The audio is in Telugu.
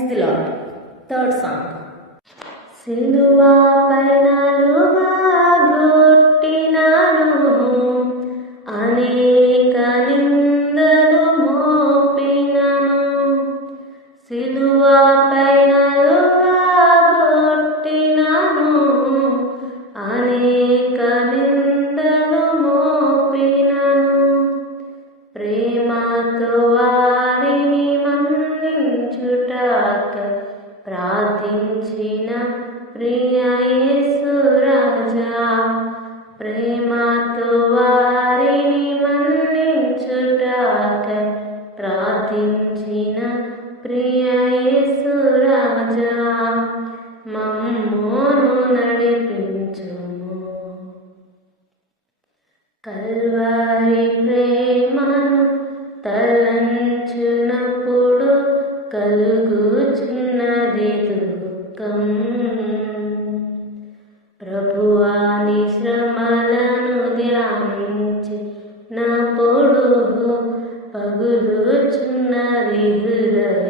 Praise the Lord. Third song. సిలువా పైనలుగా గొట్టినను అనేక నిందలు మోపినను సిలువా పైనలుగా గొట్టినను అనేక నిందలు మోపినను ప్రేమతో వారిని మన్నించుటాక ప్రార్థించిన ప్రియ యేసు రాజా ప్రేమతో వారిని మన్నించుటాక ప్రార్థించిన ప్రియ యేసు రాజా మమ్మును నడిపించుము కల్వారి ప్రేమను తలంచునప్పుడు కలుగుచున్నది దుఃఖం ప్రభువాని శ్రమలను ధ్యానించి నా పొడు పగులుచున్నది హృదయం